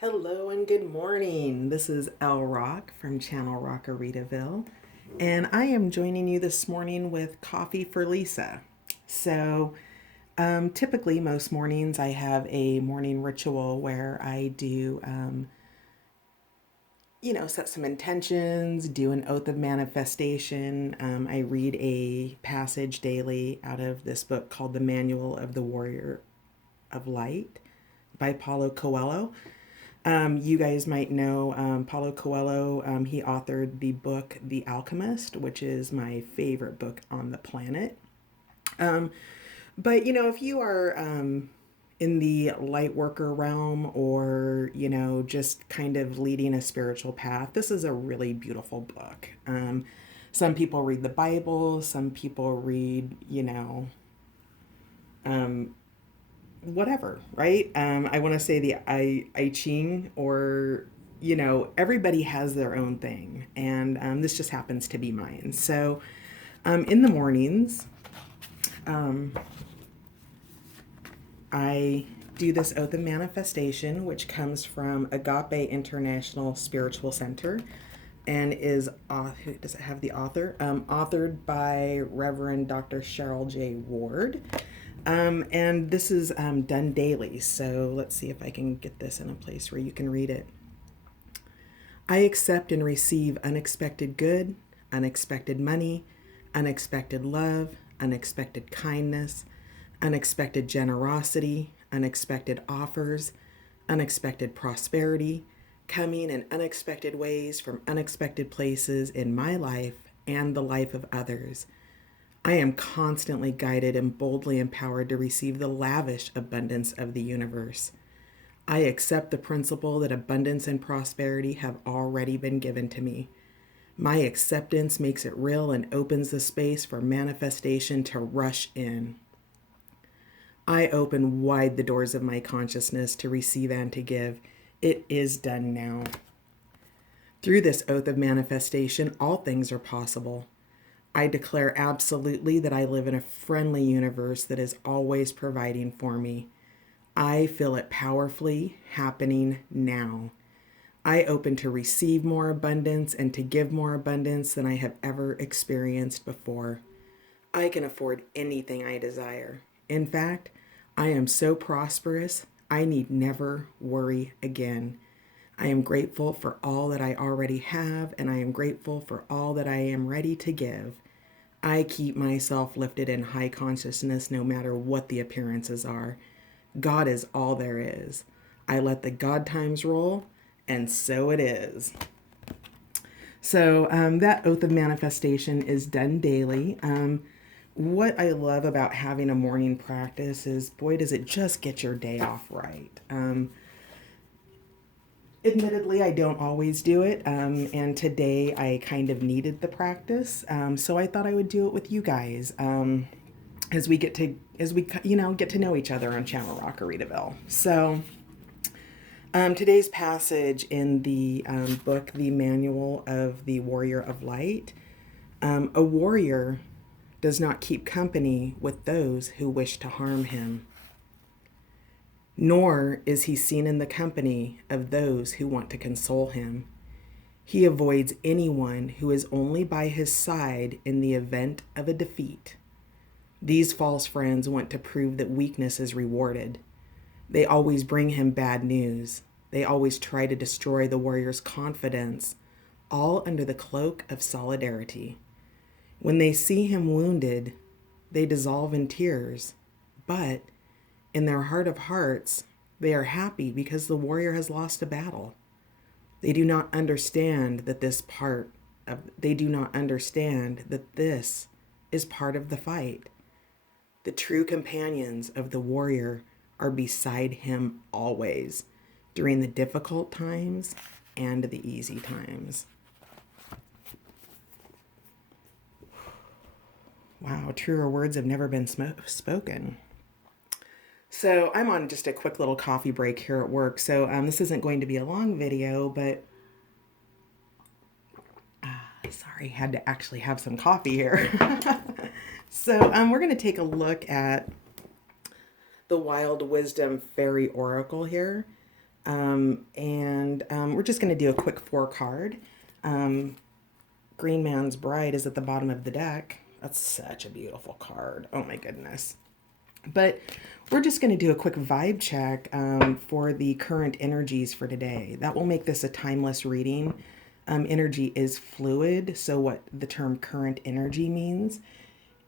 Hello and good morning. This is Elle Rock from Channel Rockaritaville, and I am joining you this morning with Coffee for Lisa. Typically, most mornings I have a morning ritual where I do, set some intentions, do an oath of manifestation. I read a passage daily out of this book called The Manual of the Warrior of Light by Paulo Coelho. You guys might know Paulo Coelho. He authored the book The Alchemist, which is my favorite book on the planet. Um, but if you are in the light worker realm or, just kind of leading a spiritual path, this is a really beautiful book. Some people read the Bible, some people read, um, whatever, right? I want to say the I Ching, or everybody has their own thing, and this just happens to be mine. So, in the mornings, um, I do this oath of manifestation, which comes from Agape International Spiritual Center, and is does it have the author? Authored by Reverend Dr. Cheryl J. Ward. And this is done daily. So let's see if I can get this in a place where you can read it. I accept and receive unexpected good, unexpected money, unexpected love, unexpected kindness, unexpected generosity, unexpected offers, unexpected prosperity, coming in unexpected ways from unexpected places in my life and the life of others. I am constantly guided and boldly empowered to receive the lavish abundance of the universe. I accept the principle that abundance and prosperity have already been given to me. My acceptance makes it real and opens the space for manifestation to rush in. I open wide the doors of my consciousness to receive and to give. It is done now. Through this oath of manifestation, all things are possible. I declare absolutely that I live in a friendly universe that is always providing for me. I feel it powerfully happening now. I open to receive more abundance and to give more abundance than I have ever experienced before. I can afford anything I desire. In fact, I am so prosperous, I need never worry again. I am grateful for all that I already have, and I am grateful for all that I am ready to give. I keep myself lifted in high consciousness no matter what the appearances are. God is all there is. I let the God times roll, and so it is. So that oath of manifestation is done daily. What I love about having a morning practice is, boy, does it just get your day off right. Admittedly, I don't always do it, and today I kind of needed the practice, so I thought I would do it with you guys as we get to know each other on Channel Rockaritaville. So today's passage in the book, The Manual of the Warrior of Light, a warrior does not keep company with those who wish to harm him, nor is he seen in the company of those who want to console him. He avoids anyone who is only by his side in the event of a defeat. These false friends want to prove that weakness is rewarded. They always bring him bad news. They always try to destroy the warrior's confidence, all under the cloak of solidarity. When they see him wounded, they dissolve in tears, but in their heart of hearts, they are happy because the warrior has lost a battle. They do not understand that this is part of the fight. The true companions of the warrior are beside him always, during the difficult times and the easy times. Wow, truer words have never been spoken. So I'm on just a quick little coffee break here at work. So this isn't going to be a long video, but sorry, had to actually have some coffee here. So we're going to take a look at the Wild Wisdom Fairy Oracle here. We're just going to do a quick 4 card. Green Man's Bride is at the bottom of the deck. That's such a beautiful card. Oh my goodness. But we're just going to do a quick vibe check for the current energies for today. That will make this a timeless reading. Energy is fluid. So what the term current energy means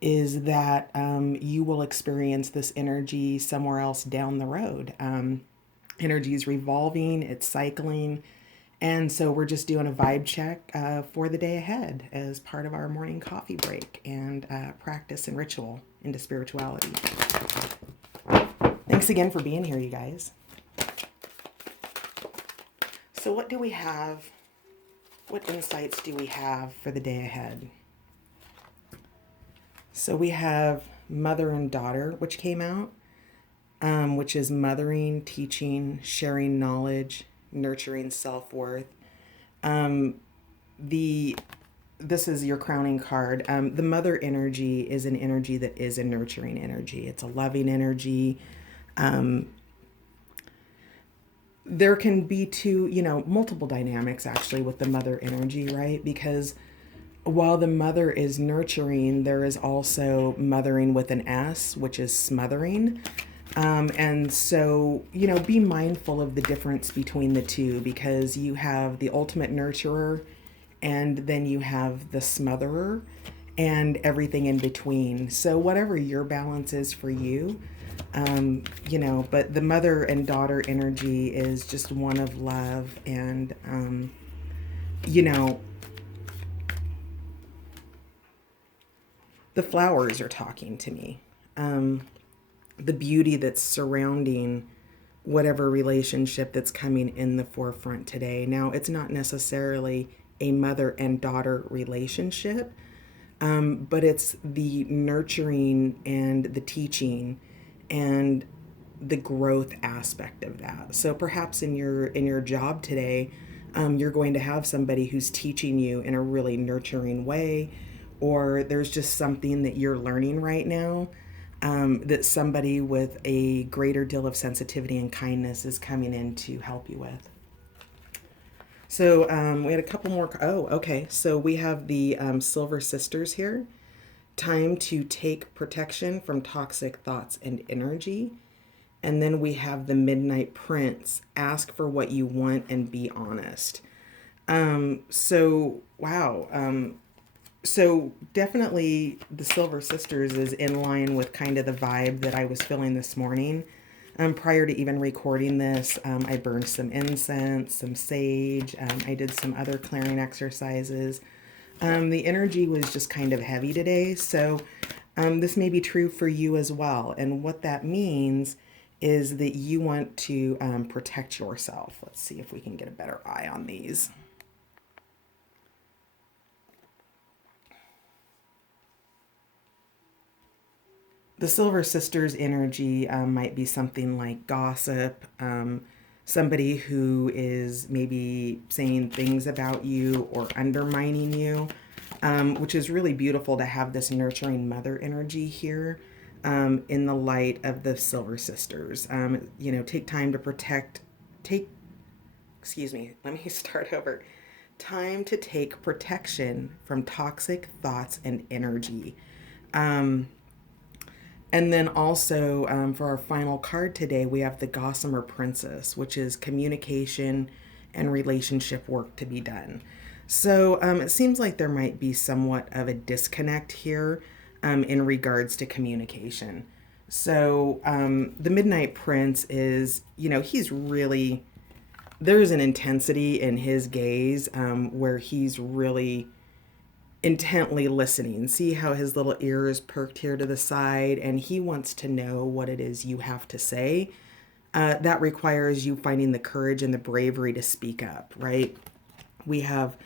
is that you will experience this energy somewhere else down the road. Energy is revolving, it's cycling. And so we're just doing a vibe check for the day ahead as part of our morning coffee break and practice and ritual into spirituality. Thanks again for being here, you guys. So what do we have? What insights do we have for the day ahead? So we have Mother and Daughter, which came out, which is mothering, teaching, sharing knowledge, nurturing self-worth. This is your crowning card. The mother energy is an energy that is a nurturing energy. It's a loving energy. There can be multiple dynamics actually with the mother energy, right? Because while the mother is nurturing, there is also mothering with an S, which is smothering. And so, be mindful of the difference between the two, because you have the ultimate nurturer and then you have the smotherer and everything in between. So whatever your balance is for you, but the mother and daughter energy is just one of love and, the flowers are talking to me. The beauty that's surrounding whatever relationship that's coming in the forefront today. Now, it's not necessarily a mother and daughter relationship, but it's the nurturing and the teaching and the growth aspect of that. So perhaps in your job today, you're going to have somebody who's teaching you in a really nurturing way, or there's just something that you're learning right now that somebody with a greater deal of sensitivity and kindness is coming in to help you with. So we had a couple more. Oh, okay. So we have the Silver Sisters here. Time to take protection from toxic thoughts and energy. And then we have the Midnight Prince. Ask for what you want and be honest. Wow. So definitely the Silver Sisters is in line with kind of the vibe that I was feeling this morning. Prior to even recording this, I burned some incense, some sage. I did some other clearing exercises. The energy was just kind of heavy today. So this may be true for you as well. And what that means is that you want to protect yourself. Let's see if we can get a better eye on these. The Silver Sisters energy might be something like gossip, somebody who is maybe saying things about you or undermining you, which is really beautiful to have this nurturing mother energy here in the light of the Silver Sisters. Take time to let me start over. Time to take protection from toxic thoughts and energy. And then also for our final card today, we have the Gossamer Princess, which is communication and relationship work to be done. So it seems like there might be somewhat of a disconnect here in regards to communication. So the Midnight Prince is, he's really, there's an intensity in his gaze where he's really intently listening. See how his little ears perked here to the side, and he wants to know what it is you have to say. That requires you finding the courage and the bravery to speak up, right? We have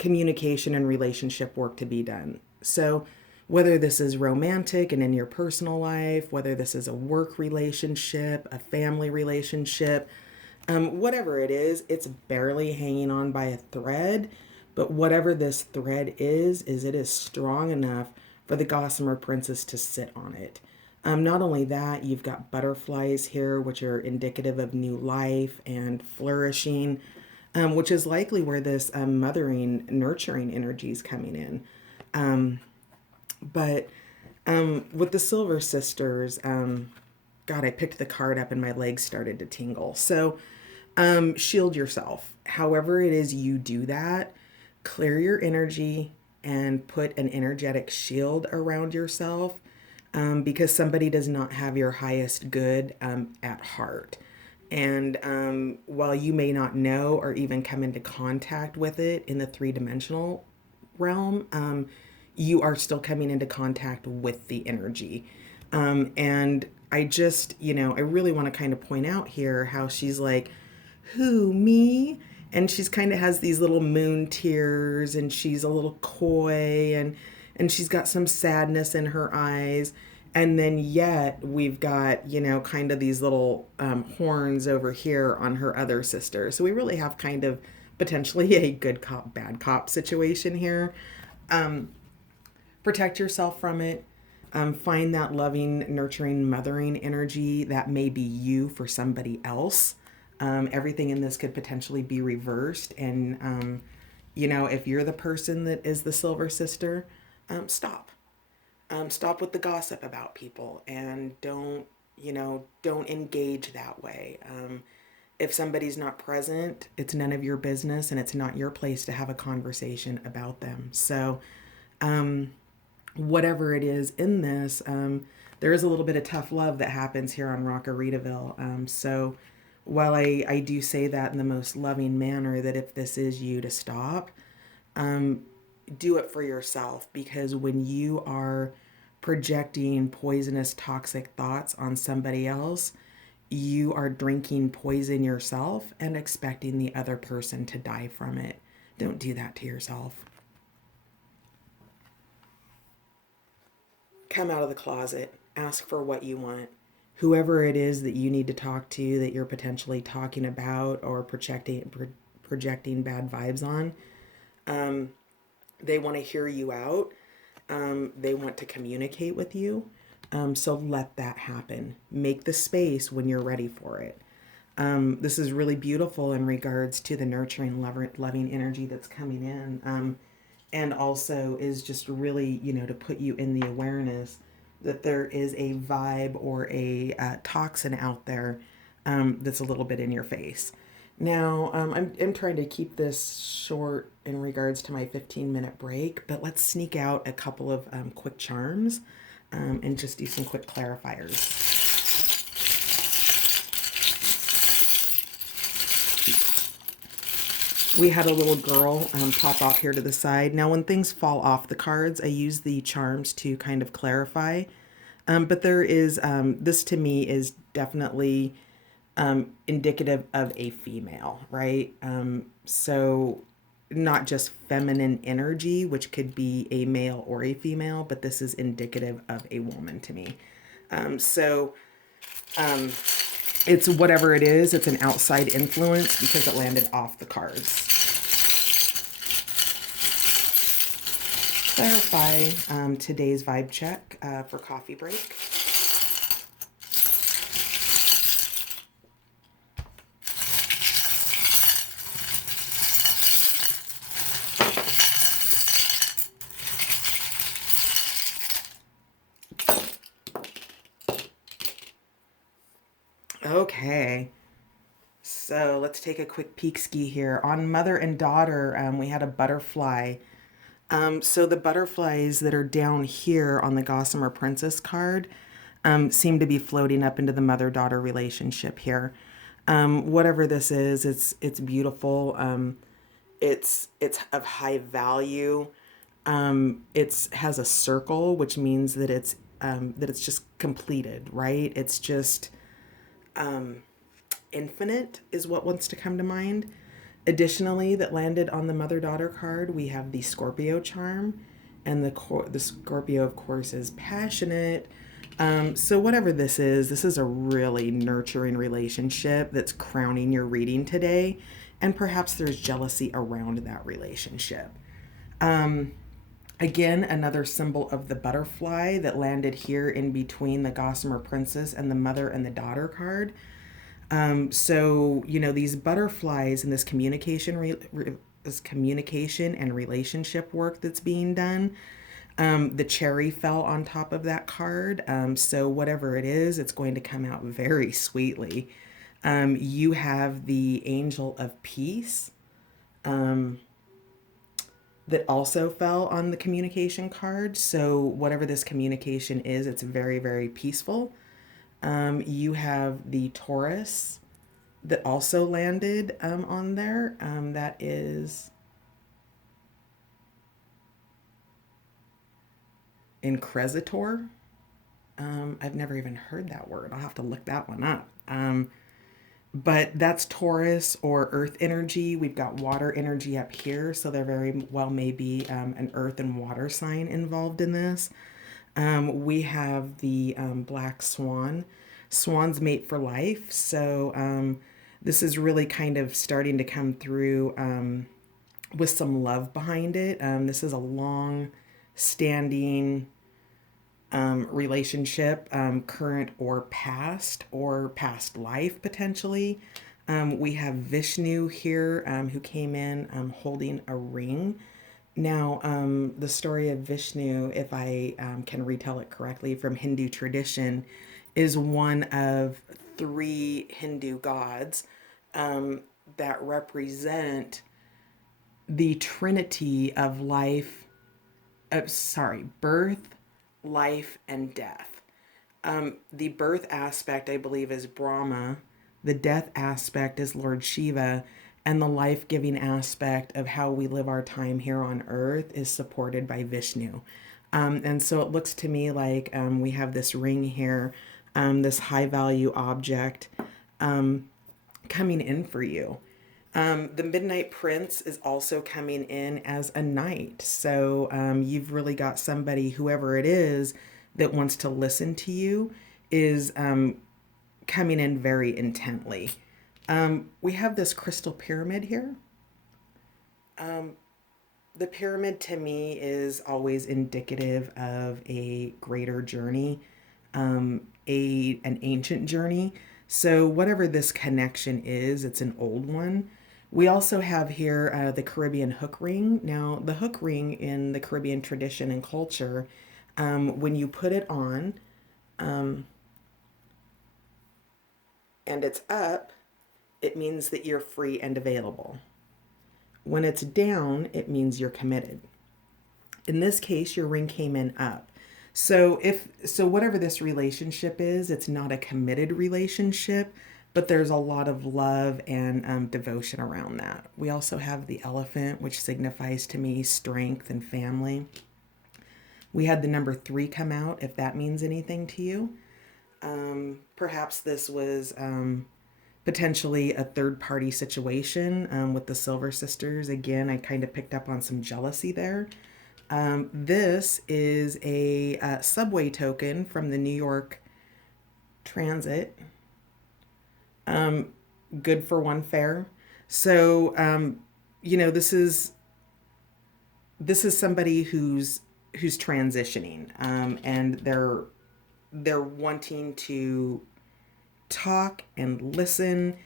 communication and relationship work to be done. So whether this is romantic and in your personal life, whether this is a work relationship, a family relationship, whatever it is, it's barely hanging on by a thread. But whatever this thread is it is strong enough for the Gossamer Princess to sit on it. Not only that, you've got butterflies here, which are indicative of new life and flourishing, which is likely where this mothering, nurturing energy is coming in. But with the Silver Sisters, God, I picked the card up and my legs started to tingle. So, shield yourself. However, it is you do that, clear your energy and put an energetic shield around yourself, because somebody does not have your highest good at heart. And while you may not know or even come into contact with it in the three-dimensional realm, you are still coming into contact with the energy. And I just, I really want to kind of point out here how she's like, who, me? And she's kind of has these little moon tears and she's a little coy and she's got some sadness in her eyes. And then yet we've got, kind of these little horns over here on her other sister. So we really have kind of potentially a good cop, bad cop situation here. Protect yourself from it. Find that loving, nurturing, mothering energy that may be you for somebody else. Everything in this could potentially be reversed. And, if you're the person that is the Silver Sister, stop. Stop with the gossip about people and don't engage that way. If somebody's not present, it's none of your business and it's not your place to have a conversation about them. So, whatever it is in this, there is a little bit of tough love that happens here on Rockaritaville. So while I do say that in the most loving manner, that if this is you, to stop, do it for yourself, because when you are projecting poisonous, toxic thoughts on somebody else, you are drinking poison yourself and expecting the other person to die from it. Don't do that to yourself. Come out of the closet, ask for what you want. Whoever it is that you need to talk to, that you're potentially talking about or projecting bad vibes on, they want to hear you out. They want to communicate with you. So let that happen. Make the space when you're ready for it. This is really beautiful in regards to the nurturing, loving energy that's coming in. And also is just really, to put you in the awareness that there is a vibe or a toxin out there that's a little bit in your face. Now, I'm trying to keep this short in regards to my 15-minute break, but let's sneak out a couple of quick charms and just do some quick clarifiers. We had a little girl pop off here to the side. Now, when things fall off the cards, I use the charms to kind of clarify. But there is, this to me is definitely indicative of a female, right? So not just feminine energy, which could be a male or a female, but this is indicative of a woman to me. It's whatever it is, it's an outside influence because it landed off the cards. Clarify today's vibe check for coffee break. Okay, so let's take a quick peek ski here. On mother and daughter, we had a butterfly. So the butterflies that are down here on the Gossamer Princess card seem to be floating up into the mother-daughter relationship here. Whatever this is, it's beautiful. It's of high value. It has a circle, which means that it's just completed, right? It's just infinite is what wants to come to mind. Additionally, that landed on the mother-daughter card, we have the Scorpio charm, and the Scorpio, of course, is passionate. So whatever this is a really nurturing relationship that's crowning your reading today, and perhaps there's jealousy around that relationship. Again, another symbol of the butterfly that landed here in between the Gossamer Princess and the Mother and the Daughter card. So, these butterflies and this communication and relationship work that's being done. The cherry fell on top of that card. So whatever it is, it's going to come out very sweetly. You have the Angel of Peace that also fell on the communication card. So whatever this communication is, it's very, very peaceful. You have the Taurus that also landed on there. That is Incresitor. I've never even heard that word. I'll have to look that one up. But that's Taurus or earth energy. We've got water energy up here, so there very well may be an earth and water sign involved in this. We have the black swan. Swans mate for life. So this is really kind of starting to come through with some love behind it. This is a long standing relationship, current or past life potentially. We have Vishnu here who came in holding a ring. Now, the story of Vishnu, if I can retell it correctly from Hindu tradition, is one of three Hindu gods that represent the trinity of birth, life, and death. The birth aspect, I believe, is Brahma. The death aspect is Lord Shiva. And the life giving aspect of how we live our time here on earth is supported by Vishnu. And so it looks to me like we have this ring here, this high value object coming in for you. The Midnight Prince is also coming in as a knight. So you've really got somebody, whoever it is, that wants to listen to you is coming in very intently. We have this crystal pyramid here. The pyramid to me is always indicative of a greater journey, an ancient journey. So whatever this connection is, it's an old one. We also have here the Caribbean hook ring. Now, the hook ring in the Caribbean tradition and culture, when you put it on and it's up, it means that you're free and available. When it's down, it means you're committed. In this case, your ring came in up. So whatever this relationship is, it's not a committed relationship, but there's a lot of love and devotion around that. We also have the elephant, which signifies to me strength and family. We had the number 3 come out, if that means anything to you. Perhaps this was potentially a third-party situation with the Silver Sisters. Again, I kind of picked up on some jealousy there. This is a subway token from the New York Transit. Good for one fare. So, this is somebody who's transitioning, and they're wanting to talk and listen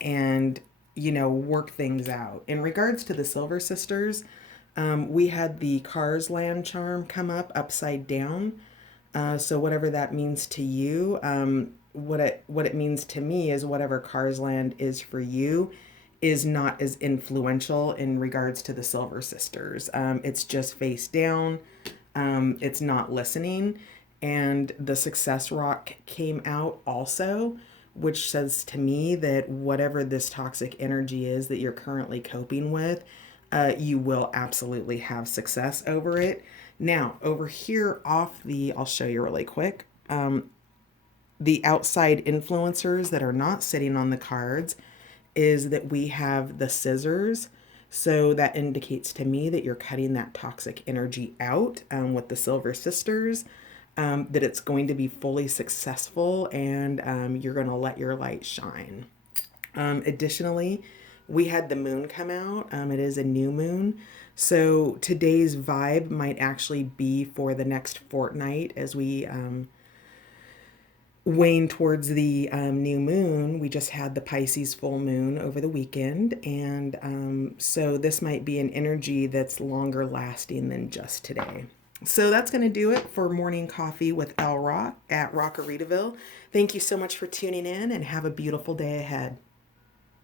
and work things out. In regards to the Silver Sisters, we had the Cars Land charm come up upside down. So whatever that means to you, what it means to me is whatever Cars Land is for you is not as influential in regards to the Silver Sisters. It's just face down. It's not listening. And the Success Rock came out also, which says to me that whatever this toxic energy is that you're currently coping with, you will absolutely have success over it. Now, over here I'll show you really quick. The outside influencers that are not sitting on the cards is that we have the scissors. So that indicates to me that you're cutting that toxic energy out with the Silver Sisters, that it's going to be fully successful, and you're going to let your light shine. Additionally, we had the moon come out. It is a new moon. So today's vibe might actually be for the next fortnight as we wane towards the new moon. We just had the Pisces full moon over the weekend. And so this might be an energy that's longer lasting than just today. So that's going to do it for Morning Coffee with Elle Rock at Rockaritaville. Thank you so much for tuning in and have a beautiful day ahead.